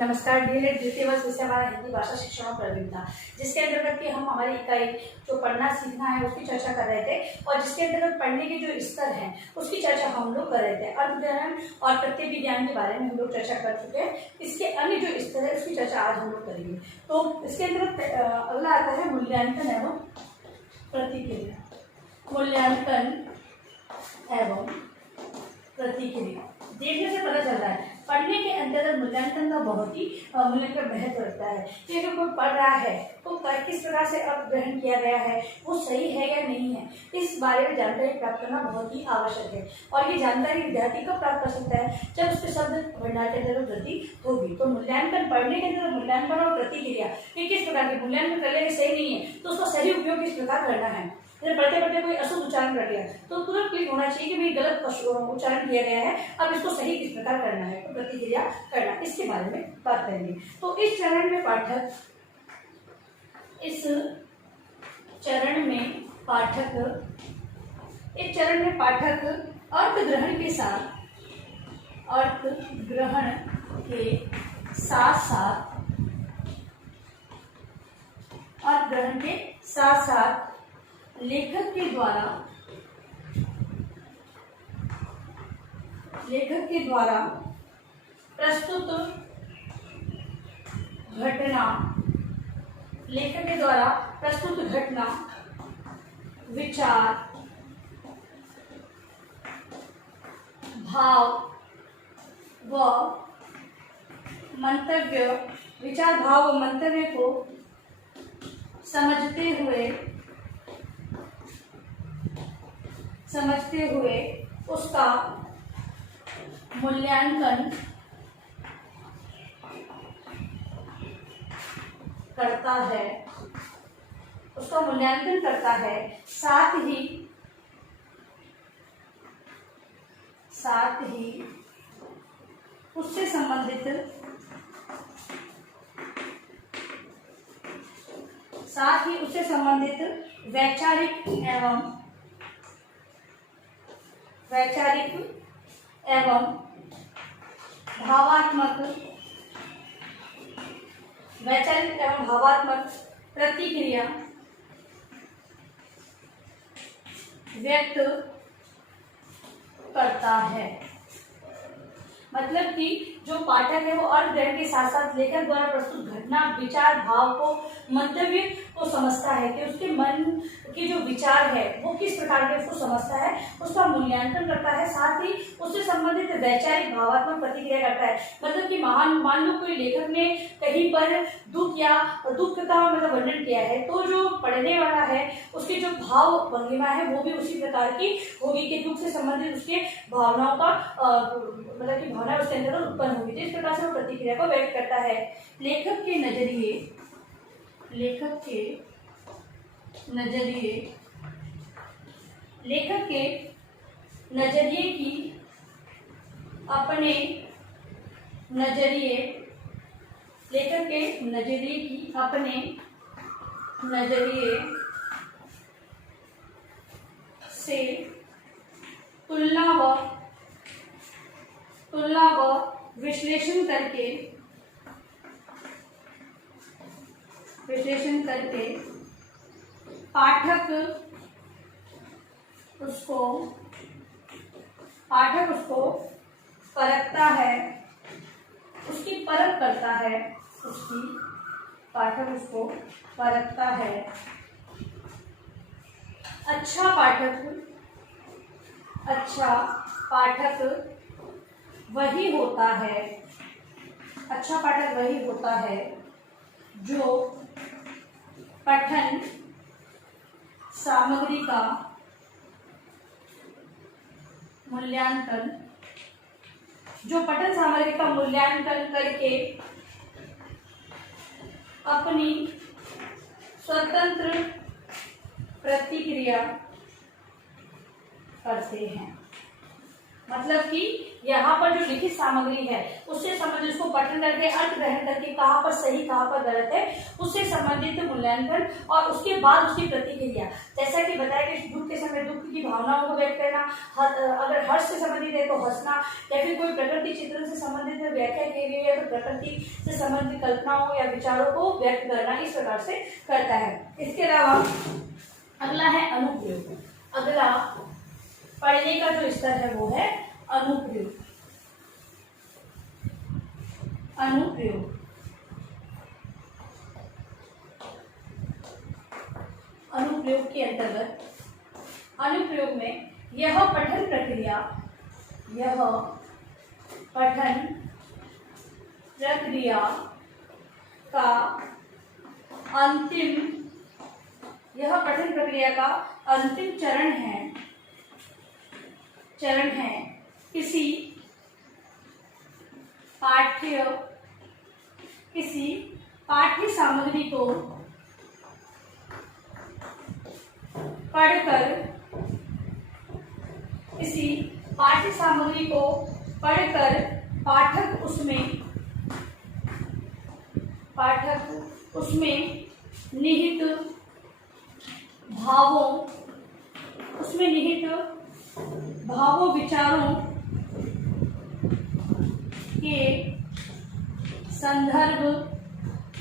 नमस्कार डियर द्वितीय वर्ष विषय हमारा हिंदी भाषा शिक्षण और प्रवीणता, जिसके अंतर्गत कि हम हमारी इकाई जो पढ़ना सीखना है उसकी चर्चा कर रहे थे और जिसके अंतर्गत पढ़ने के जो स्तर हैं उसकी चर्चा हम लोग कर रहे थे। अर्थग्रहण और प्रत्यय विज्ञान के बारे में हम लोग चर्चा कर चुके हैं। इसके अन्य जो स्तर है उसकी चर्चा आज हम लोग करेंगे। तो इसके अंतर्गत अगला आता है मूल्यांकन एवं प्रतिक्रिया। मूल्यांकन एवं प्रतिक्रिया देखने से पता चल रहा है पढ़ने के अंतर्गत मूल्यांकन का बहुत ही मूल्यांकन महत्व रखता है कि अगर कोई पढ़ रहा है तो किस प्रकार से ग्रहण किया गया है, वो सही है या नहीं है, इस बारे में जानकारी प्राप्त करना बहुत ही आवश्यक है। और ये जानकारी विद्यार्थी कब प्राप्त कर सकता है, जब उसके शब्द भंडार के अंदर वृद्धि होगी। तो मूल्यांकन पढ़ने के अंदर मूल्यांकन और प्रतिक्रिया ये किस प्रकार के मूल्यांकन कर लेंगे सही नहीं है तो उसका सही उपयोग किस प्रकार करना है। जैसे पढ़ते पढ़ते कोई अशुद्ध उच्चारण कर लिया तो तुरंत क्लिक होना चाहिए कि भाई गलत उच्चारण किया गया है, अब इसको सही किस प्रकार करना है, तो प्रतिक्रिया करना, इसके बारे में बात करेंगे। तो इस चरण में पाठक अर्थ ग्रहण के साथ साथ लेखक के द्वारा प्रस्तुत घटना, विचार, भाव व मंतव्य को समझते हुए उसका मूल्यांकन करता है। साथ ही उससे संबंधित वैचारिक एवं भावात्मक प्रतिक्रिया व्यक्त करता है। मतलब कि जो पाठक है वो अर्थ ग्रहण के साथ साथ लेखक द्वारा प्रस्तुत घटना, विचार, भाव को, मंतव्य को समझता है कि उसके मन की जो विचार है वो किस प्रकार के उसको समझता है, उसका मूल्यांकन करता है। साथ ही उससे संबंधित वैचारिक भावात्मक प्रतिक्रिया करता है। मतलब कि मान लो कोई लेखक ने कहीं पर दुख का मतलब वर्णन किया है तो जो पढ़ने वाला है उसकी जो भाव भंगिमा है वो भी उसी प्रकार की होगी कि दुख से संबंधित उसके भावनाओं का मतलब कि भावना उसके अंदर उत्पन्न होगी। तो इस प्रकार से वो प्रतिक्रिया को व्यक्त करता है। लेखक के नजरिए की अपने नजरिए से तुलना व विश्लेषण करके पाठक उसको परखता है, उसकी परख करता है, पाठक उसको परखता है। अच्छा पाठक वही होता है जो पठन सामग्री का मूल्यांकन करके अपनी स्वतंत्र प्रतिक्रिया करते हैं। मतलब कि यहाँ पर जो लिखित सामग्री है उससे संबंधित, उसको पठन करके अर्थ ग्रहण करके कहाँ पर सही कहाँ पर गलत है उससे संबंधित मूल्यांकन, और उसके बाद उसकी प्रतिक्रिया। जैसा कि बताया कि दुख के समय दुख की भावनाओं को व्यक्त करना, अगर हर्ष से संबंधित है तो हंसना, या फिर कोई प्रकृति चित्रण से संबंधित व्याख्या की गई है तो प्रकृति से संबंधित कल्पनाओं या विचारों को व्यक्त करना, इस प्रकार से करता है। इसके अलावा अगला है अनुप्रयोग। अगला पढ़ने का जो स्तर है वो है अनुप्रयोग। अनुप्रयोग अनुप्रयोग के अंतर्गत, अनुप्रयोग में यह पठन प्रक्रिया, यह पठन प्रक्रिया का अंतिम, यह पठन प्रक्रिया का अंतिम चरण है किसी पाठ्य सामग्री को पढ़कर, किसी पाठ्य सामग्री को पढ़कर पाठक उसमें निहित भावों विचारों के संदर्भ,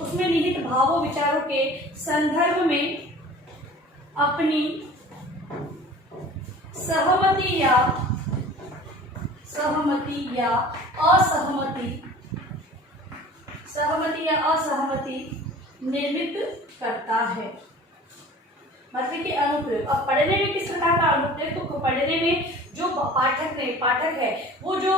उसमें निहित भावों विचारों के संदर्भ में अपनी सहमति या असहमति निर्मित करता है। मतलब कि अनुप्रयोग। अब पढ़ने में किस प्रकार का अनुप्रयोग, तो पढ़ने में जो पाठक है वो जो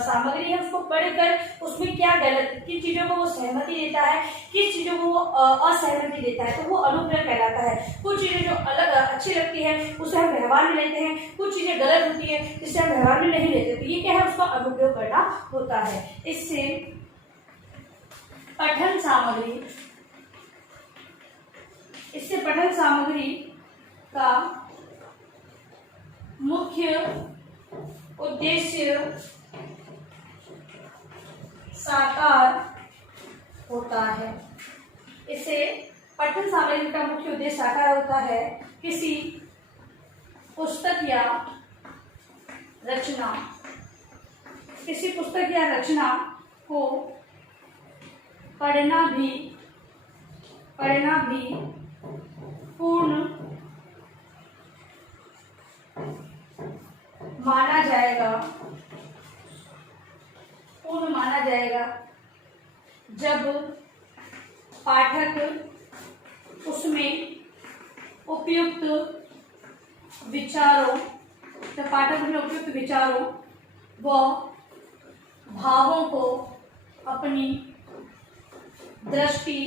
सामग्री है उसको पढ़कर उसमें क्या गलत, किन चीजों को वो सहमति देता है, किस चीजों को वो असहमति देता है, तो वो अनुप्रयोग कहलाता है। कुछ चीजें जो अलग अच्छी लगती है उसे हम व्यवहार में लेते हैं, कुछ चीजें गलत होती है जिसे हम व्यवहार में नहीं लेते, तो ये क्या है, उसका अनुप्रयोग करना होता है। इससे पठन सामग्री का मुख्य उद्देश्य साकार होता है। इससे पठन सामग्री का मुख्य उद्देश्य साकार होता है। किसी पुस्तक या रचना को पढ़ना भी पूर्ण माना जाएगा जब पाठक उसमें उपयुक्त विचारों व भावों को अपनी दृष्टि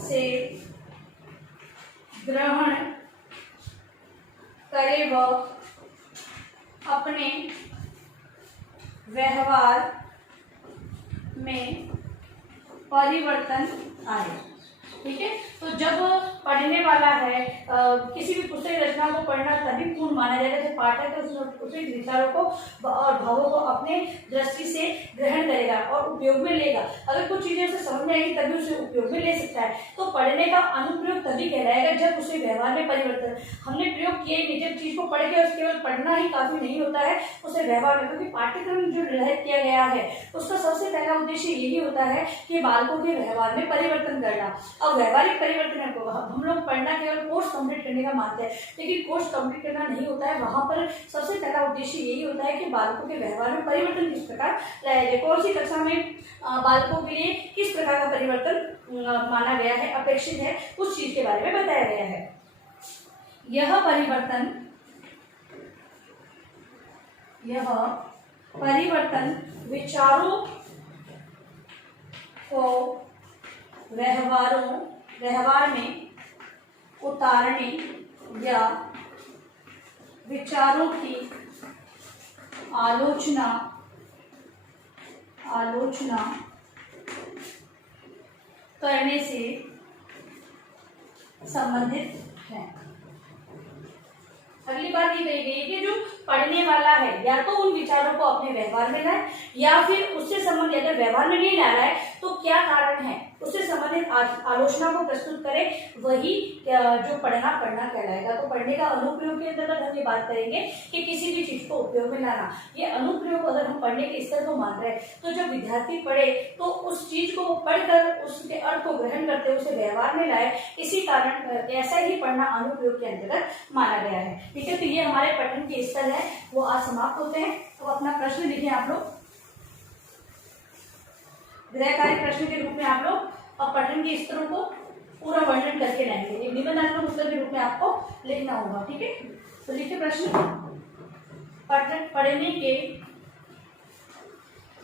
से ग्रहण करे व अपने व्यवहार में परिवर्तन आए। ठीक है, तो जब पढ़ने वाला है किसी भी पुस्तक रचना को पढ़ना तभी पूर्ण माना जाएगा जब पाठक उस विचारों को और भावों को अपने दृष्टि से ग्रहण करेगा और उपयोग में लेगा। अगर कुछ चीजें उसे समझ में आएगी तभी उसे उपयोग में ले सकता है। तो पढ़ने का अनुप्रयोग तभी कहलाएगा जब उसे व्यवहार में परिवर्तन, हमने प्रयोग किए नहीं, जब चीज को पढ़ के केवल पढ़ना ही काफी नहीं होता है, उसे व्यवहार में, क्योंकि पाठ्यक्रम जो निर्धारित किया गया है उसका सबसे पहला उद्देश्य यही होता है कि बालकों के व्यवहार में परिवर्तन करना। अब व्यवहारिक परिवर्तन को हम लोग पढ़ना केवल कोर्स कंप्लीट करने का मानते हैं, लेकिन कोर्स कंप्लीट करना नहीं होता है। वहां पर सबसे पहला उद्देश्य यही होता है कि बालकों के व्यवहार में परिवर्तन किस प्रकार लाया जाए, कौन सी कक्षा में बालकों के लिए किस प्रकार का परिवर्तन माना गया है, अपेक्षित है, उस चीज के बारे में बताया गया है। यह परिवर्तन विचारों को व्यवहार में उतारने या विचारों की आलोचना करने से संबंधित है। अगली बात ये कही गई है कि जो पढ़ने वाला है या तो उन विचारों को अपने व्यवहार में लाए, या फिर उससे संबंधित, अगर व्यवहार में नहीं ला रहा है तो क्या कारण है, उससे संबंधित आलोचना को प्रस्तुत करे, वही जो पढ़ना कहलाएगा। तो पढ़ने का अनुप्रयोग के अंतर्गत हम ये बात करेंगे कि किसी भी चीज को उपयोग में लाना। ये अनुप्रयोग अगर हम पढ़ने के स्तर को मान रहे हैं तो जब विद्यार्थी पढ़े तो उस चीज को पढ़कर उसके अर्थ को ग्रहण करते हुए उसे व्यवहार में लाए, इसी कारण ऐसा ही पढ़ना अनुप्रयोग के अंतर्गत माना गया है। ठीक है, तो ये हमारे पठन के स्तर है वो आज समाप्त होते हैं। तो अपना प्रश्न लिखें आप लोग, गृह कार्य प्रश्न के रूप में आप लोग और पठन के स्तरों को पूरा वर्णन करके लाएंगे। एक निबंधात्मक उत्तर के रूप में आपको लिखना होगा। ठीक है, तो लिखिए प्रश्न, पढ़ने के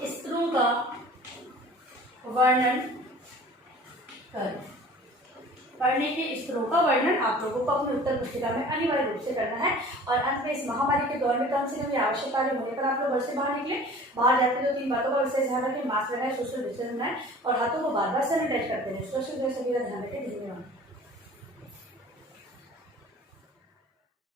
स्तरों का वर्णन कर। पढ़ने के स्तरों का वर्णन आप लोगों को अपनी उत्तर पुस्तिका में अनिवार्य रूप से करना है। और अंत में इस महामारी के दौर में कम से कम आवश्यक कार्य होने पर आप लोग घर से बाहर निकले, बाहर जाते तो 3 बातों का विशेष ध्यान रखें, मास्क लगाए, सोशल डिस्टेंस बनाए और हाथों को बार बार सैनिटाइज करते रहे। सोशल ध्यान रखें। धन्यवाद।